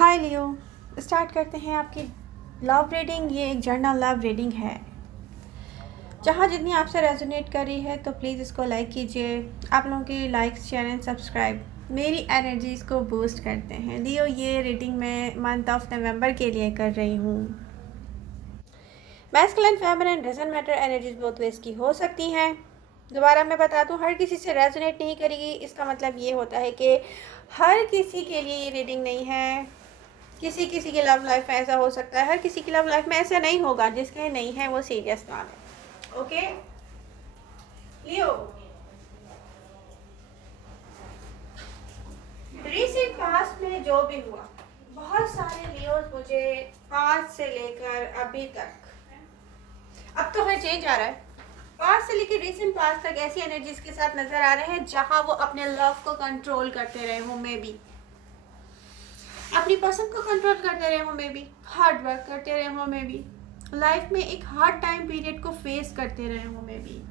हाय लियो। Start करते हैं आपकी लव रीडिंग। ये एक जर्नल लव रीडिंग है। जहाँ जितनी आपसे रेजोनेट कर रही है तो प्लीज़ इसको लाइक कीजिए। आप लोगों की लाइक्स शेयर एंड सब्सक्राइब मेरी एनर्जीज़ को बूस्ट करते हैं। लियो, ये रीडिंग मैं मंथ ऑफ नवंबर के लिए कर रही हूँ। Masculine, feminine, doesn't matter, energies both ways की हो सकती हैं। दोबारा मैं बता दूं, हर किसी से रेजोनेट नहीं करेगी। इसका मतलब ये होता है कि हर किसी के लिए ये रीडिंग नहीं है। किसी किसी की लव लाइफ में ऐसा हो सकता है, हर किसी की लव लाइफ में ऐसा नहीं होगा। जिसके नहीं है वो सीरियस ना है। ओके लियो, रिसेंट पास्ट में जो भी हुआ, बहुत सारे लियोज मुझे पास्ट से लेकर अभी तक, अब तो हर चेंज आ रहा है, पास्ट से लेकर रिसेंट पास्ट तक ऐसी एनर्जीज के साथ नजर आ रहे हैं जहां वो अपने लव को कंट्रोल करते रहे हों। मे बी अपनी पसंद को कंट्रोल करते रहे हों, मे बी हार्ड वर्क करते रहे हों, मे बी लाइफ में एक हार्ड टाइम पीरियड को फेस करते रहे हों, मे बी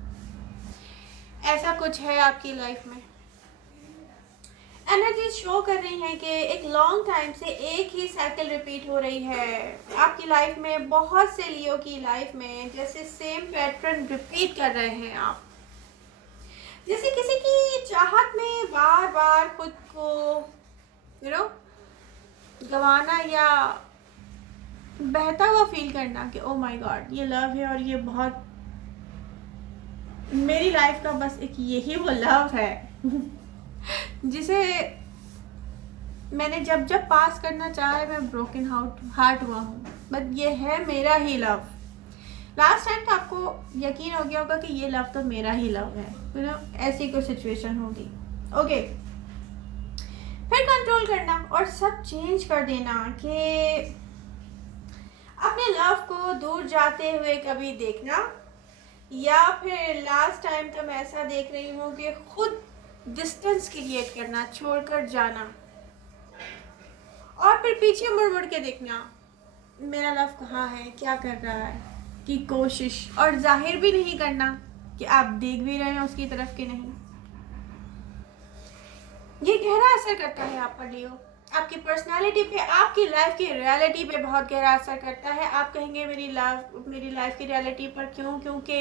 ऐसा कुछ है आपकी लाइफ में। एनर्जी शो कर रही हैं कि एक लॉन्ग टाइम से एक ही साइकिल रिपीट हो रही है आपकी लाइफ में। बहुत से लियो की लाइफ में जैसे सेम पैटर्न रिपीट कर रहे हैं आप, जैसे किसी की चाहत में बार बार खुद को गंवाना या बहता हुआ फील करना कि ओ माय गॉड ये लव है और ये बहुत मेरी लाइफ का बस एक यही वो लव है जिसे मैंने जब जब पास करना चाहा मैं ब्रोकन हार्ट हुआ हूँ। बट ये है मेरा ही लव। लास्ट टाइम तो आपको यकीन हो गया होगा कि ये लव तो मेरा ही लव है। ऐसी कोई सिचुएशन होगी। ओके, फिर कंट्रोल करना और सब चेंज कर देना कि अपने लव को दूर जाते हुए कभी देखना, या फिर लास्ट टाइम तो मैं ऐसा देख रही हूँ कि खुद डिस्टेंस क्रिएट करना, छोड़कर जाना और फिर पीछे मुड़ मुड़ के देखना मेरा लव कहाँ है, क्या कर रहा है की कोशिश, और जाहिर भी नहीं करना कि आप देख भी रहे हैं उसकी तरफ कि नहीं। ये गहरा असर करता है आप पर लियो, आपकी पर्सनालिटी पे, आपकी लाइफ की रियलिटी पे बहुत गहरा असर करता है। आप कहेंगे मेरी लाइफ की रियलिटी पर क्यों? क्योंकि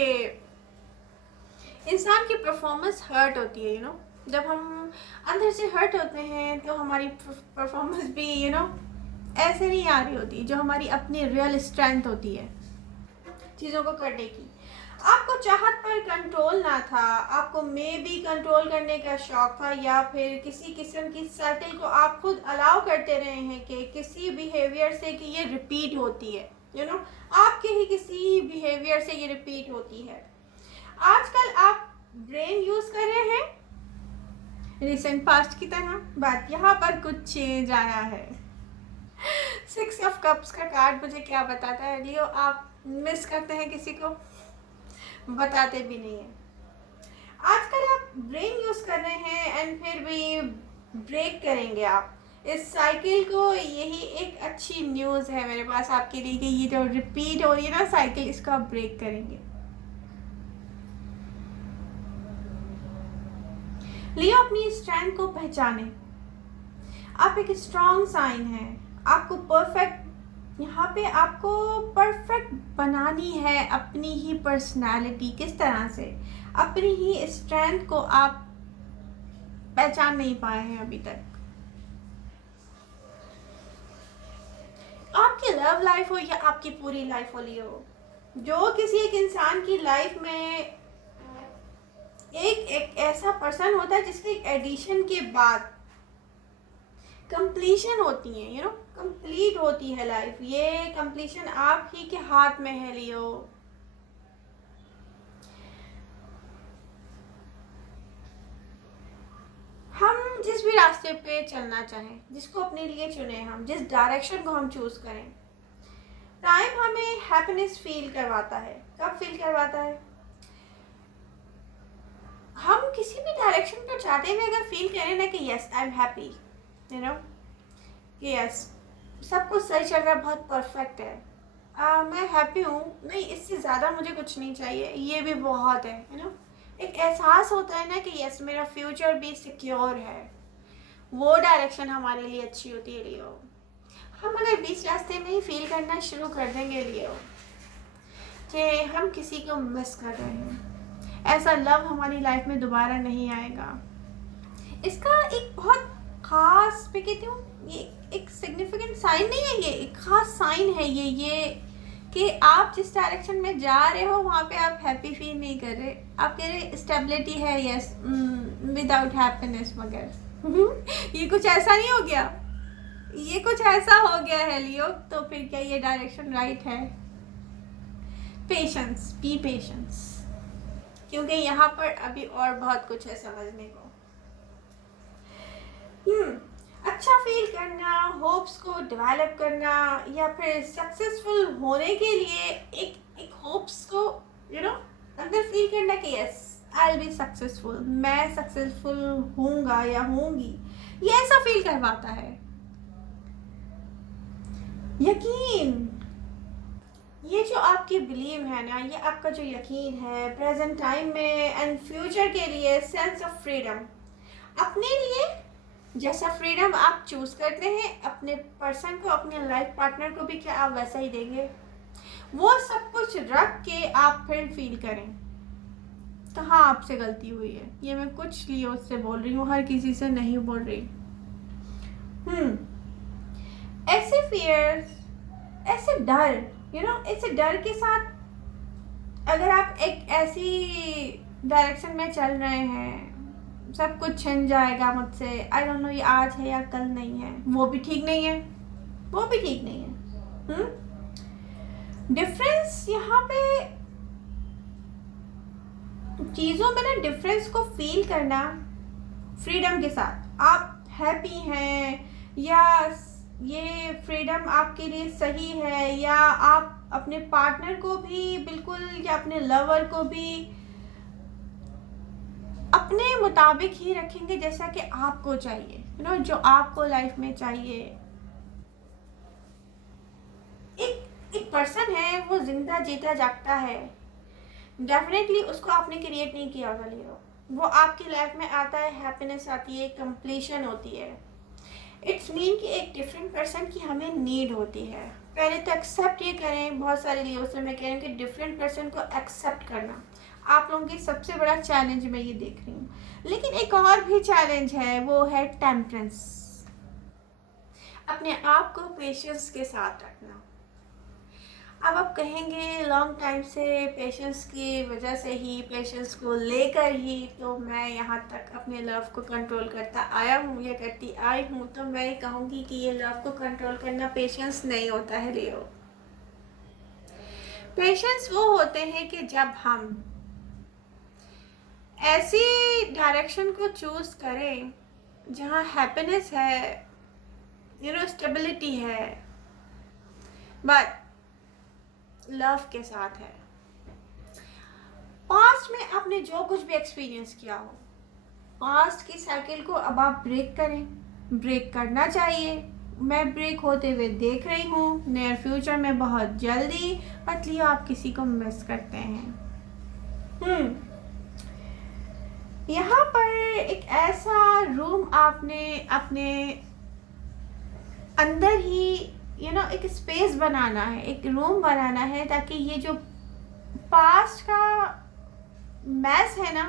इंसान की परफॉर्मेंस हर्ट होती है। जब हम अंदर से हर्ट होते हैं तो हमारी परफॉर्मेंस भी ऐसे नहीं आ रही होती जो हमारी अपनी रियल स्ट्रेंथ होती है चीज़ों को करने की। आपको चाहत पर कंट्रोल ना था, आपको मे बी कंट्रोल करने का शौक था, या फिर किसी किस्म की साइकिल को आप खुद अलाउ करते रहे हैं कि किसी बिहेवियर से कि ये रिपीट होती है। आपके ही किसी बिहेवियर से ये रिपीट होती है। आजकल आप ब्रेन यूज कर रहे हैं रिसेंट पास्ट की तरह। बात यहाँ पर कुछ चेंज आया है। 6 ऑफ कप्स का कार्ड मुझे क्या बताता है लियो? आप मिस करते हैं किसी को, बताते भी नहीं है। आजकल आप ब्रेन यूज कर रहे हैं एंड फिर भी ब्रेक करेंगे आप इस साइकिल को। यही एक अच्छी न्यूज़ है मेरे पास आपके लिए कि ये जो रिपीट हो रही है ना साइकिल, इसको आप ब्रेक करेंगे। लियो, अपनी स्ट्रेंथ को पहचाने। आप एक स्ट्रॉन्ग साइन है। आपको परफेक्ट, यहाँ पे आपको परफेक्ट बनानी है अपनी ही पर्सनालिटी। किस तरह से? अपनी ही स्ट्रेंथ को आप पहचान नहीं पाए हैं अभी तक। आपकी लव लाइफ हो या आपकी पूरी लाइफ हो लियो, जो किसी एक इंसान की लाइफ में एक ऐसा पर्सन होता है जिसके एडिशन के बाद कंप्लीशन होती है। कंप्लीट होती है लाइफ। ये कंप्लीशन आप ही के हाथ में है लियो। हम जिस भी रास्ते पे चलना चाहें, जिसको अपने लिए चुने, हम जिस डायरेक्शन को हम चूज करें, टाइम हमें हैप्पीनेस फील करवाता है। कब फील करवाता है? हम किसी भी डायरेक्शन पर जाते हुए अगर फील करें ना कि यस आई एम हैप्पी, कि यस सब कुछ सही चल रहा है, बहुत परफेक्ट है, मैं हैप्पी हूँ, नहीं इससे ज़्यादा मुझे कुछ नहीं चाहिए, ये भी बहुत है। एक एहसास होता है ना कि यस मेरा फ्यूचर भी सिक्योर है। वो डायरेक्शन हमारे लिए अच्छी होती है लियो। हम अगर बीच रास्ते में ही फील करना शुरू कर देंगे लियो कि हम किसी को मिस कर रहे हैं, ऐसा लव हमारी लाइफ में दोबारा नहीं आएगा। इसका एक बहुत खास, मैं कहती हूँ, ये एक सिग्निफिकेंट साइन नहीं है, ये एक खास साइन है ये कि आप जिस डायरेक्शन में जा रहे हो वहाँ पे आप हैप्पी फील नहीं कर रहे। आप कह रहे स्टेबिलिटी है, यस, विदाउट हैप्पीनेस वगैरह। ये कुछ ऐसा नहीं हो गया, ये कुछ ऐसा हो गया है लियो। तो फिर क्या ये डायरेक्शन राइट है? पेशेंस, बी पेशेंस, क्योंकि यहाँ पर अभी और बहुत कुछ है समझने को। अच्छा फील करना, होप्स को डेवलप करना, या फिर सक्सेसफुल होने के लिए एक होप्स को अंदर फील करना कि yes I will be successful, मैं सक्सेसफुल हूँगा या होंगी, ये ऐसा फील करवाता है। यकीन, ये जो आपकी बिलीव है ना, ये आपका जो यकीन है प्रेजेंट टाइम में एंड फ्यूचर के लिए, सेंस ऑफ फ्रीडम, अपने लिए जैसा फ्रीडम आप चूज करते हैं अपने पर्सन को, अपने लाइफ पार्टनर को भी क्या आप वैसा ही देंगे? वो सब कुछ रख के आप फिर फील करें कहाँ आपसे गलती हुई है। ये मैं कुछ लियो से बोल रही हूँ, हर किसी से नहीं बोल रही। ऐसे फियर, ऐसे डर, ऐसे डर के साथ अगर आप एक ऐसी डायरेक्शन में चल रहे हैं, सब कुछ छिन जाएगा मुझसे, आई डोंट नो ये आज है या कल नहीं है, वो भी ठीक नहीं है, वो भी ठीक नहीं है। डिफरेंस यहाँ पे चीज़ों में ना, डिफरेंस को फील करना फ्रीडम के साथ, आप हैप्पी हैं या ये फ्रीडम आपके लिए सही है, या आप अपने पार्टनर को भी बिल्कुल, या अपने लवर को भी अपने मुताबिक ही रखेंगे जैसा कि आपको चाहिए, जो आपको लाइफ में चाहिए। एक पर्सन है, वो जिंदा जीता जागता है, डेफिनेटली उसको आपने क्रिएट नहीं किया होगा लियो, वो आपकी लाइफ में आता है, हैप्पीनेस आती है, कंप्लीशन होती है। इट्स मीन कि एक डिफरेंट पर्सन की हमें नीड होती है। पहले तो एक्सेप्ट ये करें, बहुत सारे लियो से मैं कह रही हूँ कि डिफरेंट पर्सन को एक्सेप्ट करना आप लोगों की सबसे बड़ा चैलेंज मैं ये देख रही हूँ। लेकिन एक और भी चैलेंज है, वो है टेम्परेंस, अपने आप को पेशेंस के साथ रखना। अब आप कहेंगे लॉन्ग टाइम से पेशेंस की वजह से ही, पेशेंस को लेकर ही तो मैं यहाँ तक अपने लव को कंट्रोल करता आया हूँ या करती आई हूँ, तो मैं कहूँगी कि ये लव को कंट्रोल करना पेशेंस नहीं होता है लियो। पेशेंस वो होते हैं कि जब हम ऐसी डायरेक्शन को चूज करें जहाँ हैप्पीनेस है, स्टेबिलिटी है, बट लव के साथ है। पास्ट में आपने जो कुछ भी एक्सपीरियंस किया हो, पास्ट की साइकिल को अब आप ब्रेक करें, ब्रेक करना चाहिए। मैं ब्रेक होते हुए देख रही हूँ नियर फ्यूचर में बहुत जल्दी, मतलब आप किसी को मिस करते हैं। यहाँ पर एक ऐसा रूम आपने अपने अंदर ही एक स्पेस बनाना है, एक रूम बनाना है, ताकि ये जो पास्ट का मैस है ना,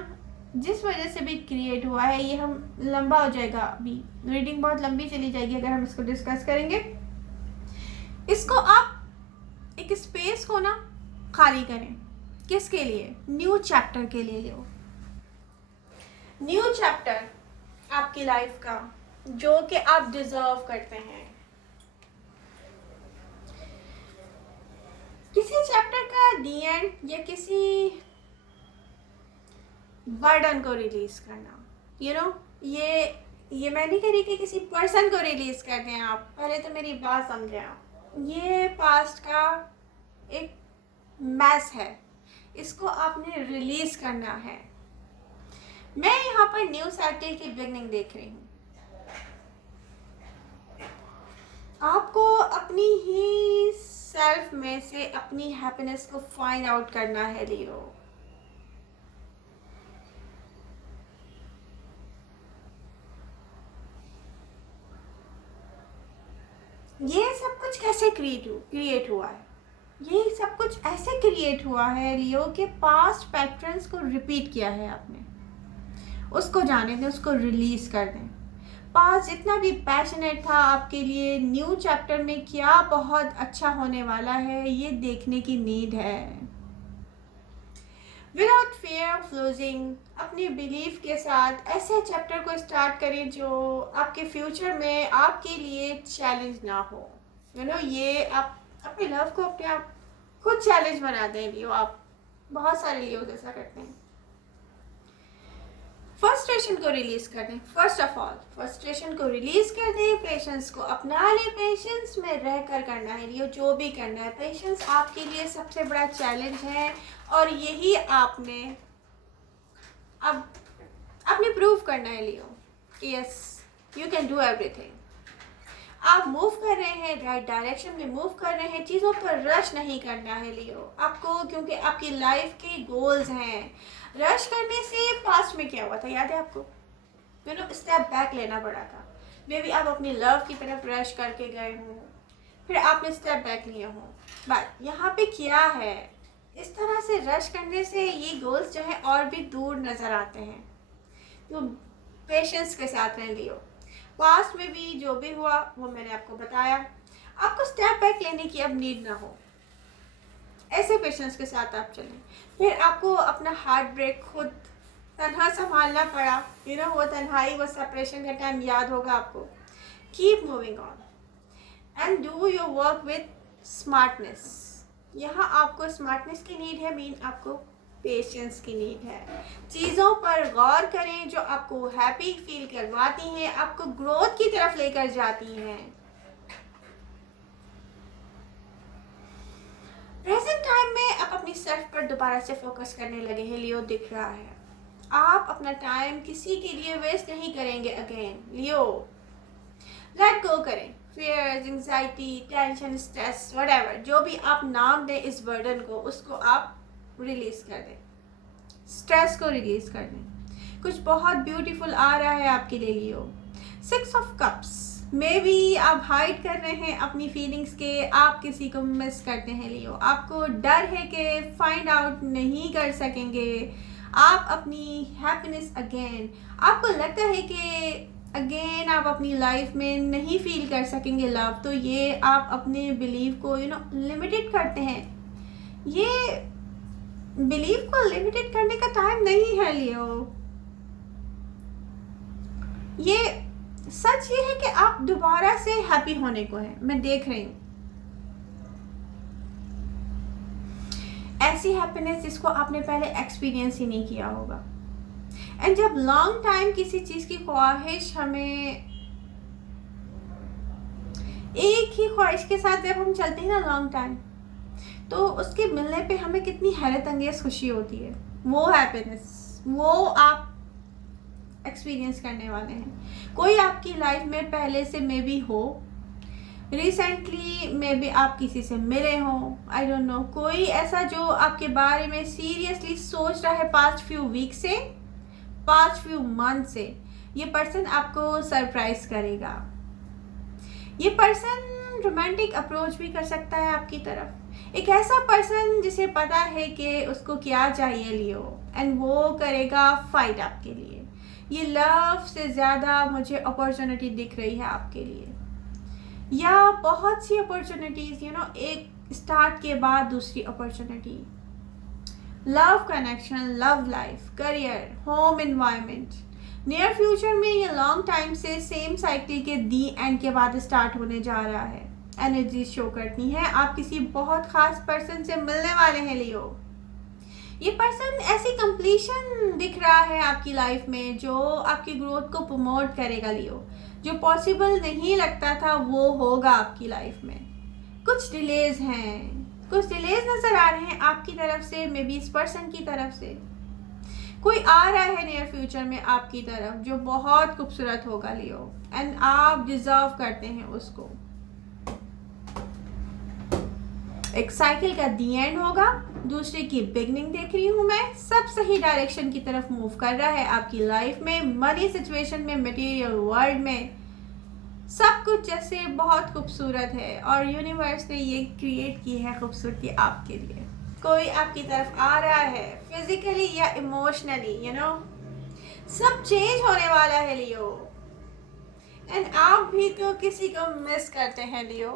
जिस वजह से भी क्रिएट हुआ है, ये हम लंबा हो जाएगा, अभी रीडिंग बहुत लंबी चली जाएगी अगर हम इसको डिस्कस करेंगे। इसको आप एक स्पेस को ना खाली करें, किसके लिए? न्यू चैप्टर के लिए। न्यू चैप्टर आपकी लाइफ का, जो कि आप डिजर्व करते हैं। किसी चैप्टर का दी एंड, या किसी बर्डन को रिलीज करना, ये मैं नहीं कह रही कि किसी पर्सन को रिलीज कर दें आप, पहले तो मेरी बात समझें आप। ये पास्ट का एक मैस है, इसको आपने रिलीज करना है। मैं यहाँ पर न्यू साइकिल की बिगनिंग देख रही हूँ। आपको अपनी ही सेल्फ में से अपनी हैप्पीनेस को फाइंड आउट करना है लियो। ये सब कुछ कैसे क्रिएट हुआ है? ये सब कुछ ऐसे क्रिएट हुआ है लियो के पास्ट पैटर्न्स को रिपीट किया है आपने। उसको जाने दें, उसको रिलीज कर दें। पास्ट जितना भी पैशनेट था आपके लिए, न्यू चैप्टर में क्या बहुत अच्छा होने वाला है ये देखने की नीड है। विदाउट फियर ऑफ लूजिंग, अपने बिलीफ के साथ ऐसे चैप्टर को स्टार्ट करें जो आपके फ्यूचर में आपके लिए चैलेंज ना हो। ये आप अपने लव को अपने आप खुद चैलेंज बना दें लियो। आप बहुत सारे लियो ऐसा करते हैं। फ्रस्ट्रेशन को रिलीज कर दें। फर्स्ट ऑफ ऑल फ्रस्ट्रेशन को रिलीज कर दें, पेशेंस को अपना लें। पेशेंस में रह कर करना है लियो, जो भी करना है। पेशेंस आपके लिए सबसे बड़ा चैलेंज है और यही आपने अब आपने प्रूव करना है लियो कि yes you can do everything. आप मूव कर रहे हैं, राइट डायरेक्शन में मूव कर रहे हैं। चीज़ों पर रश नहीं करना है लियो आपको, क्योंकि आपकी लाइफ के गोल्स हैं। रश करने से पास्ट में क्या हुआ था याद है आपको? स्टेप बैक लेना पड़ा था। मे बी आप अपनी लव की तरफ रश करके गए हों, फिर आपने स्टेप बैक लिया हो। बट यहाँ पे क्या है, इस तरह से रश करने से ये गोल्स जो है और भी दूर नज़र आते हैं। तो पेशेंस के साथ रह लियो। पास्ट में भी जो भी हुआ वो मैंने आपको बताया। आपको स्टेप बैक लेने की अब नीड ना हो। ऐसे पेशेंस के साथ आप चलें। फिर आपको अपना हार्ट ब्रेक खुद तन्हा संभालना पड़ा, वो तन्हाई, वो सेपरेशन का टाइम याद होगा आपको। Keep moving on and do your work with smartness. यहाँ आपको स्मार्टनेस की नीड है, मीन आपको पेशेंस की नीड है। चीज़ों पर गौर करें जो आपको हैप्पी फील करवाती हैं, आपको ग्रोथ की तरफ लेकर जाती हैं। प्रेजेंट टाइम में आप अपनी सेल्फ पर दोबारा से फोकस करने लगे हैं लियो, दिख रहा है। आप अपना टाइम किसी के लिए वेस्ट नहीं करेंगे अगेन लियो। लेट गो करें fears, anxiety, tension, stress, whatever जो भी आप नाम दें इस बर्डन को, उसको आप रिलीज कर दें। स्ट्रेस को रिलीज कर दें। कुछ बहुत ब्यूटीफुल आ रहा है आपके लिए लियो। 6 ऑफ कप्स। मे बी आप हाइड कर रहे हैं अपनी फीलिंग्स के, आप किसी को मिस करते हैं लियो। आपको डर है कि फाइंड आउट नहीं कर सकेंगे आप अपनी हैप्पीनेस अगेन। आपको लगता है कि अगेन आप अपनी लाइफ में नहीं फील कर सकेंगे लव, तो ये आप अपने बिलीव को लिमिटेड करते हैं। ये बिलीव को लिमिटेड करने का टाइम नहीं है लियो। ये सच ये है कि आप दोबारा से हैप्पी होने को है। मैं देख रही हूँ ऐसी हैप्पीनेस जिसको आपने पहले एक्सपीरियंस ही नहीं किया होगा। एंड जब लॉन्ग टाइम किसी चीज की ख्वाहिश हमें, एक ही ख्वाहिश के साथ जब हम चलते हैं ना लॉन्ग टाइम, तो उसके मिलने पे हमें कितनी हैरत अंगेज खुशी होती है। वो हैप्पीनेस वो आप एक्सपीरियंस करने वाले हैं। कोई आपकी लाइफ में पहले से मे बी हो, रिसेंटली मे बी आप किसी से मिले हो, आई डोंट नो, कोई ऐसा जो आपके बारे में सीरियसली सोच रहा है पास्ट फ्यू वीक से, पास्ट फ्यू मंथ से। ये पर्सन आपको सरप्राइज करेगा। ये पर्सन रोमांटिक अप्रोच भी कर सकता है आपकी तरफ। एक ऐसा पर्सन जिसे पता है कि उसको क्या चाहिए लियो, एंड वो करेगा फाइट आपके लिए। ये लव से ज़्यादा मुझे अपॉर्चुनिटी दिख रही है आपके लिए, या बहुत सी अपॉर्चुनिटीज़, एक स्टार्ट के बाद दूसरी opportunity, love connection, love life, career, home environment. Near future में ये लॉन्ग टाइम से सेम साइकिल के दी एंड के बाद स्टार्ट होने जा रहा है। एनर्जी शो करती है, आप किसी बहुत खास पर्सन से मिलने वाले हैं लियो। ये पर्सन ऐसी कंप्लीशन दिख रहा है आपकी लाइफ में जो आपकी ग्रोथ को प्रमोट करेगा लियो। जो पॉसिबल नहीं लगता था वो होगा आपकी लाइफ में। कुछ डिलेज हैं, कुछ डिलेज नजर आ रहे हैं आपकी तरफ से, मे बी इस पर्सन की तरफ से। कोई आ रहा है नियर फ्यूचर में आपकी तरफ जो बहुत खूबसूरत होगा लियो, एंड आप डिजर्व करते हैं उसको। एक साइकिल का दी एंड होगा, दूसरे की बिगनिंग देख रही हूँ मैं। सब सही डायरेक्शन की तरफ मूव कर रहा है आपकी लाइफ में, मनी सिचुएशन में, मटेरियल वर्ल्ड में। सब कुछ जैसे बहुत खूबसूरत है और यूनिवर्स ने ये क्रिएट की है खूबसूरती आपके लिए। कोई आपकी तरफ आ रहा है फिजिकली या इमोशनली, सब चेंज होने वाला है लियो। एंड आप भी तो किसी को मिस करते हैं लियो।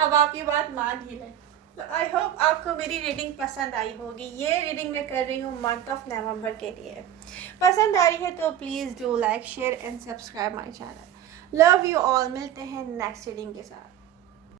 अब आप ये बात मान ही लें। तो आई होप आपको मेरी रीडिंग पसंद आई होगी। ये रीडिंग मैं कर रही हूँ मंथ ऑफ नवंबर के लिए। पसंद आ रही है तो please do like share and subscribe my channel. Love you all. मिलते हैं नेक्स्ट रीडिंग के साथ।